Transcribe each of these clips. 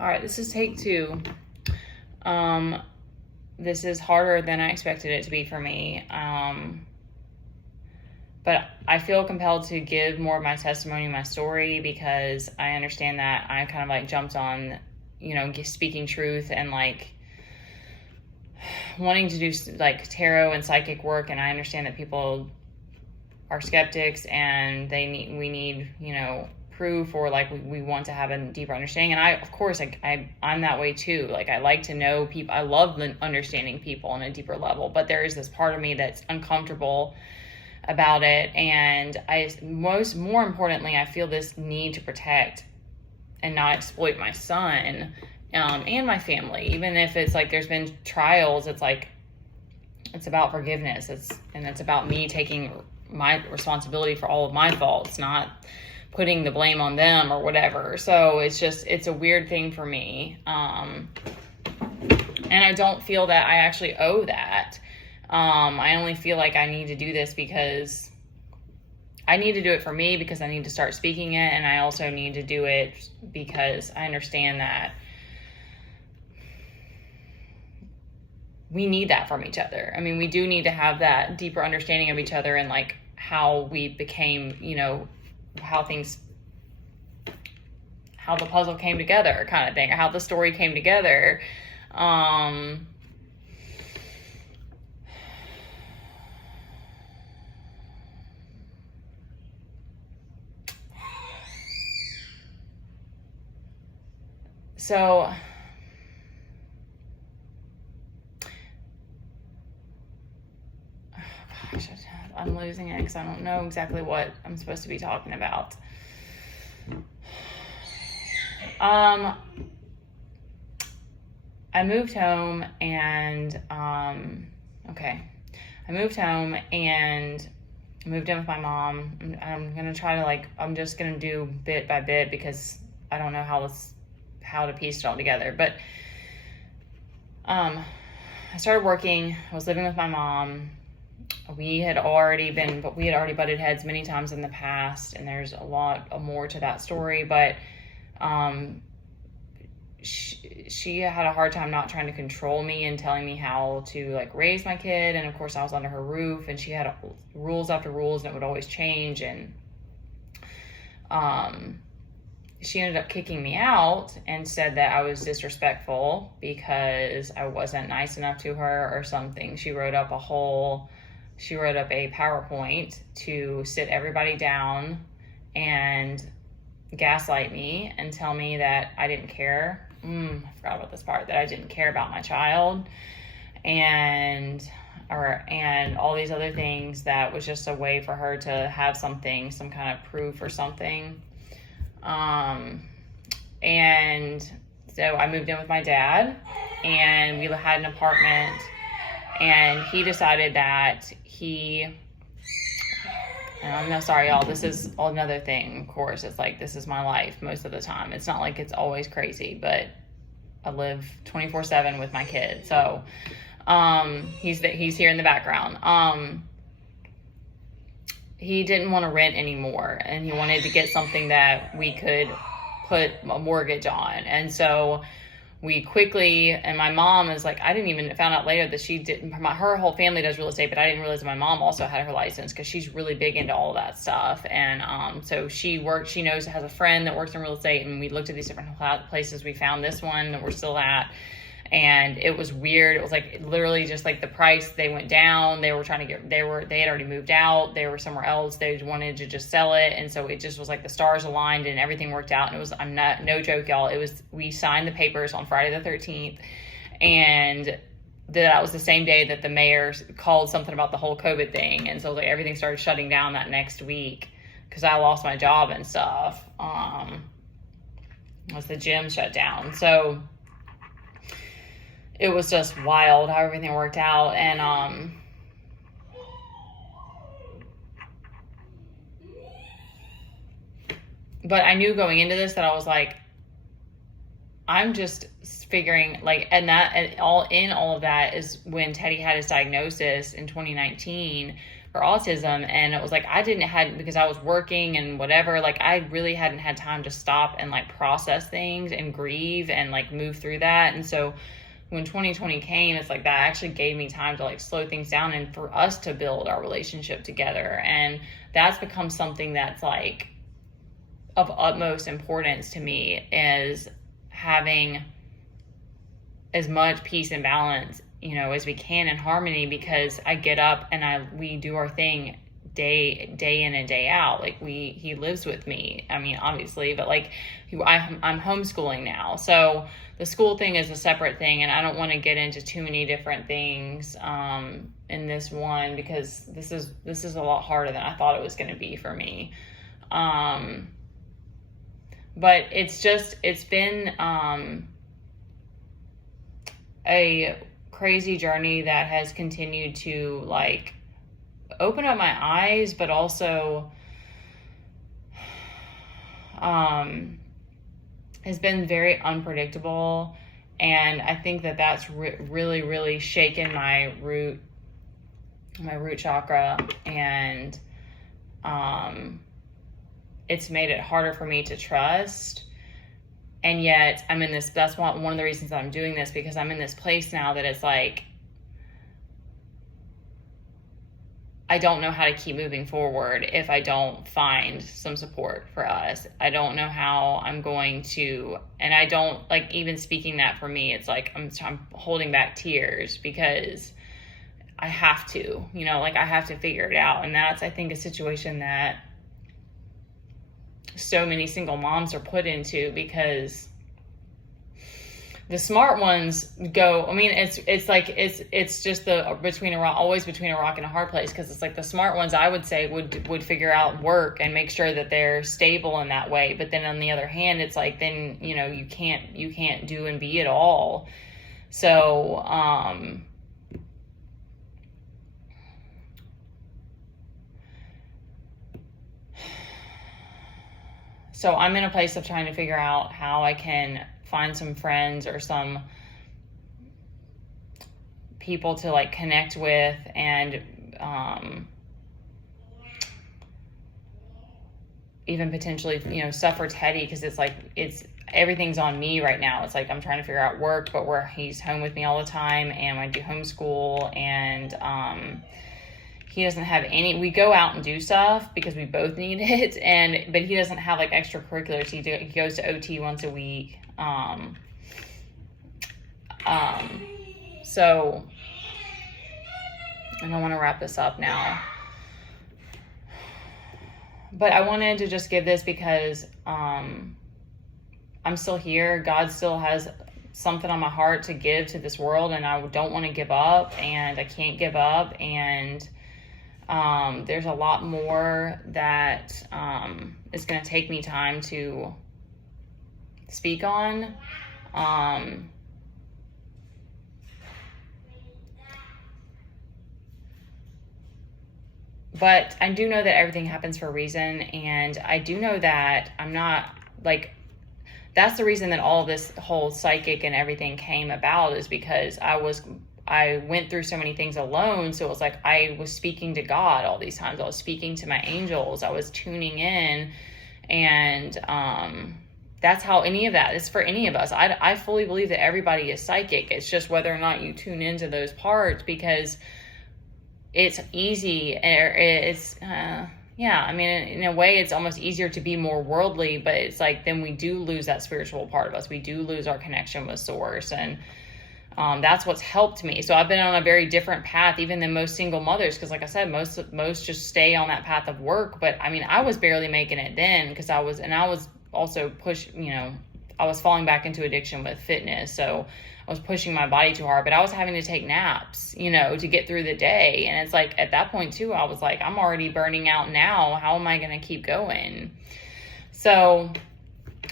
All right, this is take two. This is harder than I expected it to be for me. But I feel compelled to give more of my testimony, my story, because I understand that I kind of like jumped on, speaking truth and like wanting to do like tarot and psychic work. And I understand that people are skeptics and we need, proof, or like we want to have a deeper understanding. And I, of course, I'm that way too. Like I like to know people. I love understanding people on a deeper level, but there is this part of me that's uncomfortable about it. And more importantly, I feel this need to protect and not exploit my son, and my family. Even if it's like, there's been trials, it's like, it's about forgiveness. It's about me taking my responsibility for all of my faults, not putting the blame on them or whatever. So it's a weird thing for me. And I don't feel that I actually owe that. I only feel like I need to do this because I need to do it for me, because I need to start speaking it. And I also need to do it because I understand that we need that from each other. I mean, we do need to have that deeper understanding of each other, and like how we became, how the puzzle came together kind of thing, or how the story came together. So I'm losing it because I don't know exactly what I'm supposed to be talking about. I moved home and, I moved home and moved in with my mom. I'm going to try to I'm just going to do bit by bit because I don't know how to piece it all together. But, I started working. I was living with my mom. We had already butted heads many times in the past, and there's a lot more to that story, but she had a hard time not trying to control me and telling me how to raise my kid. And of course I was under her roof, and she had rules after rules, and it would always change. And she ended up kicking me out and said that I was disrespectful because I wasn't nice enough to her or something. She wrote up a PowerPoint to sit everybody down and gaslight me and tell me that I didn't care. I forgot about this part, that I didn't care about my child and all these other things. That was just a way for her to have some kind of proof or something. And so I moved in with my dad, and we had an apartment, and he decided that I'm sorry, y'all, this is another thing. Of course, it's this is my life most of the time. It's not like it's always crazy, but I live 24/7 with my kid. So, he's here in the background. He didn't want to rent anymore, and he wanted to get something that we could put a mortgage on. And so we quickly, and my mom is I didn't even found out later that she didn't, her whole family does real estate, but I didn't realize that my mom also had her license, because she's really big into all of that stuff. And so she has a friend that works in real estate, and we looked at these different places. We found this one that we're still at, and it was weird. It was literally just the price, they went down. They had already moved out. They were somewhere else. They wanted to just sell it. And so it just was the stars aligned and everything worked out. And it was, no joke, y'all. We signed the papers on Friday the 13th. And that was the same day that the mayor called something about the whole COVID thing. And so everything started shutting down that next week, because I lost my job and stuff. Was the gym shut down. So it was just wild how everything worked out. And but I knew going into this that I was I'm just figuring and all of that is when Teddy had his diagnosis in 2019. for autism. And it was like, because I was working and whatever, like I really hadn't had time to stop and like process things and grieve and like move through that. And so when 2020 came, it's like that actually gave me time to like slow things down and for us to build our relationship together. And that's become something that's like of utmost importance to me, is having as much peace and balance, as we can in harmony, because I get up and we do our thing day in and day out. Like he lives with me. I mean, obviously, but like I'm homeschooling now. So the school thing is a separate thing, and I don't want to get into too many different things in this one, because this is a lot harder than I thought it was going to be for me. But it's been a crazy journey that has continued to like open up my eyes, but also has been very unpredictable. And I think that's really, really shaken my root chakra, and it's made it harder for me to trust. And yet I'm in this, that's one of the reasons that I'm doing this, because I'm in this place now that it's like, I don't know how to keep moving forward if I don't find some support for us. I don't know how I'm going to, and I don't like even speaking that for me. It's like, I'm holding back tears because I have to, like I have to figure it out. And that's, I think, a situation that so many single moms are put into, because the smart ones go, I mean, it's like, it's just always between a rock and a hard place. Cause it's like the smart ones, I would say, would figure out work and make sure that they're stable in that way. But then on the other hand, it's like, then, you can't do and be it all. So, So I'm in a place of trying to figure out how I can find some friends or some people to like connect with, and even potentially, suffer Teddy, because it's like everything's on me right now. It's like I'm trying to figure out work, but he's home with me all the time, and I do homeschool, and he doesn't have we go out and do stuff because we both need it, but he doesn't have like extracurriculars. He goes to OT once a week. So I don't want to wrap this up now, but I wanted to just give this because, I'm still here. God still has something on my heart to give to this world, and I don't want to give up, and I can't give up. And there's a lot more that is going to take me time to speak on. But I do know that everything happens for a reason, and I do know that I'm not like, that's the reason that all this whole psychic and everything came about, is because I went through so many things alone. So it was like I was speaking to God all these times. I was speaking to my angels. I was tuning in. And that's how any of that is for any of us. I fully believe that everybody is psychic. It's just whether or not you tune into those parts, because it's easy. I mean, in a way, it's almost easier to be more worldly, but it's like then we do lose that spiritual part of us. We do lose our connection with Source. And that's what's helped me. So I've been on a very different path even than most single mothers, because like I said, most just stay on that path of work. But I mean, I was barely making it then, because I was also I was falling back into addiction with fitness. So I was pushing my body too hard, but I was having to take naps, to get through the day. And it's like at that point too, I was like, I'm already burning out now. How am I going to keep going? So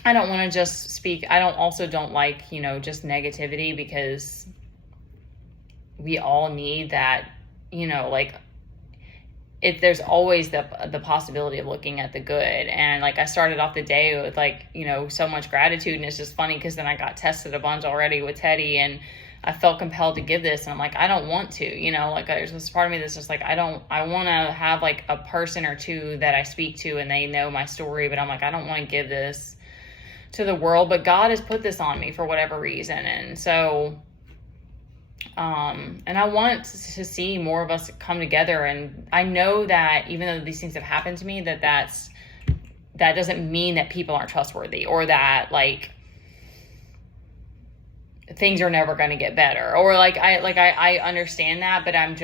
I don't want to just speak. I don't like, just negativity, because we all need that, there's always the possibility of looking at the good. And like, I started off the day with so much gratitude. And it's just funny because then I got tested a bunch already with Teddy, and I felt compelled to give this, and I'm like, I don't want to, you know, like there's this part of me that's just like, I want to have like a person or two that I speak to and they know my story, but I'm like, I don't want to give this to the world, but God has put this on me for whatever reason. And so, and I want to see more of us come together. And I know that even though these things have happened to me, that doesn't mean that people aren't trustworthy, or that like things are never going to get better, or I understand that, but I'm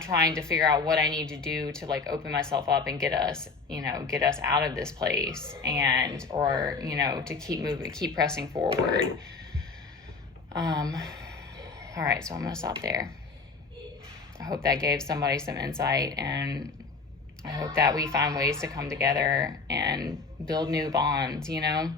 trying to figure out what I need to do to like open myself up and get us out of this place, and, or, you know, to keep moving, keep pressing forward. All right, so I'm going to stop there. I hope that gave somebody some insight, and I hope that we find ways to come together and build new bonds, you know?